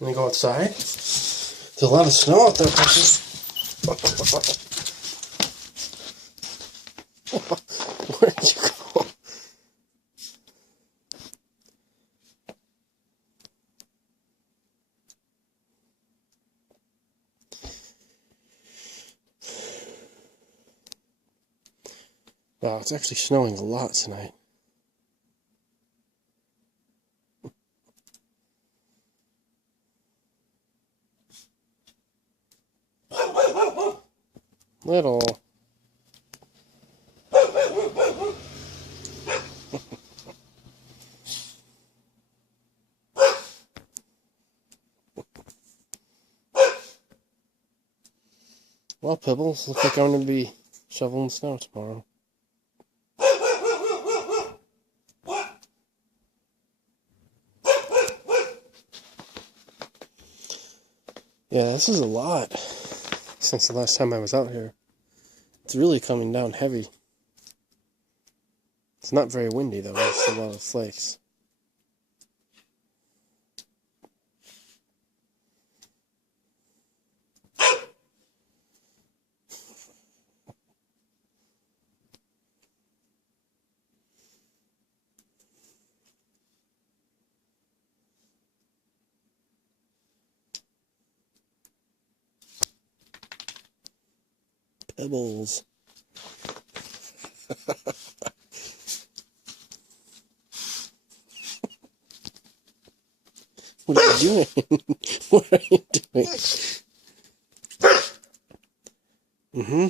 Let me go outside. There's a lot of snow out there, Puppy. Where did you go? Wow, it's actually snowing a lot tonight. Little. Well, Pibbles, looks like I'm going to be shoveling snow tomorrow. Yeah, this is a lot since the last time I was out here. It's really coming down heavy. It's not very windy though, it's a lot of flakes. Pebbles. What are you doing? What are you doing? Mm-hmm.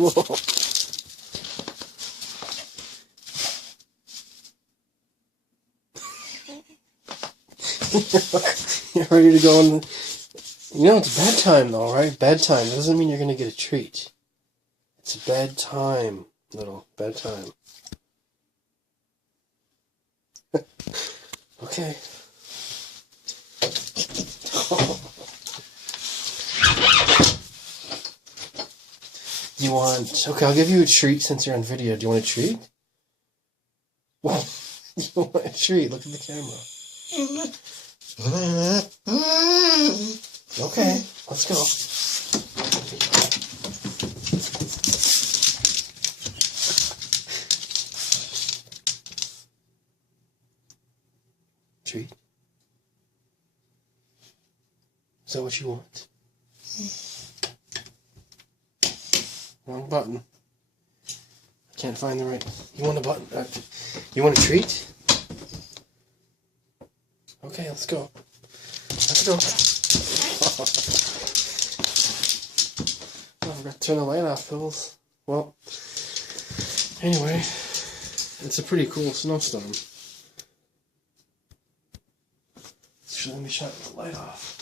Whoa. You're ready to go in the... You know, it's bedtime though, right? Bedtime. That doesn't mean you're going to get a treat. It's bedtime, little. Bedtime. Okay. You want... Okay, I'll give you a treat since you're on video. Do you want a treat? You want a treat? Look at the camera. Okay, let's go. Treat? Is that what you want? Wrong button. I can't find the right... You want a button? You want a treat? Okay, let's go. Let's go. Oh, I forgot to turn the light off, Pibbles. Well, anyway, it's a pretty cool snowstorm. So let me shut the light off.